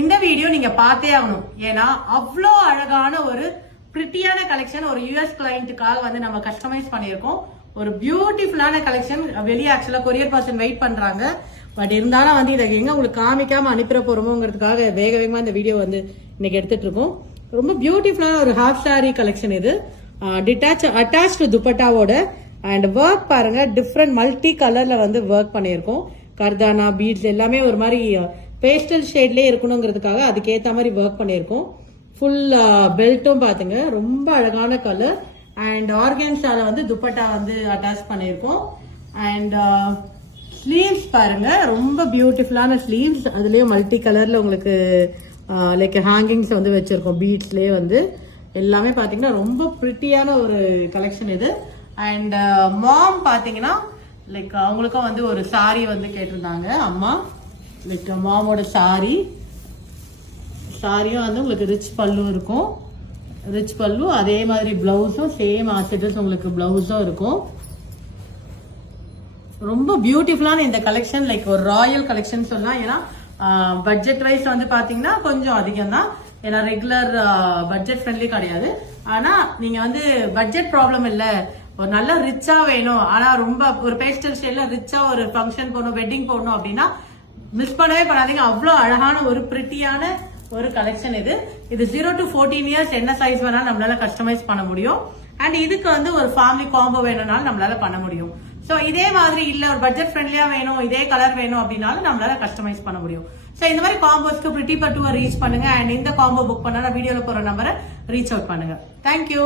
இந்த வீடியோ நீங்க பார்த்தே ஆகணும். ஏன்னா அவ்வளோ அழகான ஒரு பிரிட்டியான கலெக்ஷன் ஒரு யூஎஸ் கிளையண்ட்டுக்காக வந்து நம்ம கஸ்டமைஸ் பண்ணியிருக்கோம். ஒரு பியூட்டிஃபுல்லான கலெக்ஷன். வெளியே ஆக்சுவலா கொரியர் பர்சன் வெயிட் பண்றாங்க. பட் இருந்தாலும் வந்து இதை எங்க உங்களுக்கு காமிக்காம அனுப்பிட போறோமோங்கிறதுக்காக வேக வேகமா இந்த வீடியோ வந்து இன்னைக்கு எடுத்துட்டு இருக்கோம். ரொம்ப பியூட்டிஃபுல்லான ஒரு ஹாஃப் சாரி கலெக்ஷன் இது. அட்டாச்டு துப்பட்டாவோட அண்ட் ஒர்க் பாருங்க, டிஃப்ரெண்ட் மல்டி கலர்ல வந்து ஒர்க் பண்ணியிருக்கோம். கர்தானா பீட்ஸ் எல்லாமே ஒரு மாதிரி பேஸ்டல் ஷேட்லயே இருக்கணுங்கிறதுக்காக அதுக்கேற்ற மாதிரி ஒர்க் பண்ணியிருக்கோம். ஃபுல் பெல்ட்டும் பாத்துங்க, ரொம்ப அழகான கலர். அண்ட் ஆர்கன்ஸால வந்து துப்பட்டா வந்து அட்டாச் பண்ணியிருக்கோம். அண்ட் ஸ்லீவ்ஸ் பாருங்க, ரொம்ப பியூட்டிஃபுல்லான ஸ்லீவ்ஸ். அதுலயும் மல்டி கலர்ல உங்களுக்கு லைக் ஹேங்கிங்ஸ் வந்து வச்சிருக்கோம். பீட்ஸ்லயே வந்து எல்லாமே பாத்தீங்கன்னா ரொம்ப பிரிட்டியான ஒரு கலெக்ஷன் இது. அண்ட் மாம் பாத்தீங்கன்னா லைக் அவங்களுக்கும் வந்து ஒரு சாரி வந்து கேட்டிருந்தாங்க அம்மா. லைக் மாமோட சாரியும் வந்து உங்களுக்கு ரிச் பல்லு இருக்கும். ரிச் பல்லு அதே மாதிரி பிளவுஸும் சேம் ஆசிட்டஸ் உங்களுக்கு பிளவுஸும் இருக்கும். ரொம்ப பியூட்டிஃபுல்லான இந்த கலெக்ஷன் லைக் ஒரு ராயல் கலெக்ஷன் சொல்லலாம். ஏன்னா பட்ஜெட் வைஸ் வந்து பாத்தீங்கன்னா கொஞ்சம் அதிகம் தான். ஏன்னா ரெகுலர் பட்ஜெட் ஃப்ரெண்ட்லி கிடையாது. ஆனா நீங்க வந்து பட்ஜெட் ப்ராப்ளம் இல்ல, ஒரு நல்ல ரிச்சா வேணும், ஆனா ரொம்ப ஒரு பேஸ்டல் ஷேட்ல ரிச்சா ஒரு ஃபங்க்ஷன் போகணும், வெட்டிங் போகணும் அப்படின்னா மிஸ் பண்ணவே பண்ணாதீங்க. அவ்வளவு அழகான ஒரு பிரிட்டியான ஒரு கலெக்ஷன் இது. இது 0 to 14 இயர்ஸ் என்ன சைஸ் வேணாலும் நம்மளால கஸ்டமைஸ் பண்ண முடியும். அண்ட் இதுக்கு வந்து ஒரு ஃபேமிலி காம்போ வேணும்னாலும் நம்மளால பண்ண முடியும். சோ இதே மாதிரி இல்ல ஒரு பட்ஜெட் ஃப்ரெண்ட்லியா வேணும், இதே கலர் வேணும் அப்படின்னாலும் நம்மளால கஸ்டமைஸ் பண்ண முடியும். சோ இந்த மாதிரி காம்போஸ்க்கு பிரிட்டி பட்டுவை ரீச் பண்ணுங்க. அண்ட் இந்த காம்போ புக் பண்ணா வீடியோல போற நம்பரை ரீச் அவுட் பண்ணுங்க. தேங்க்யூ.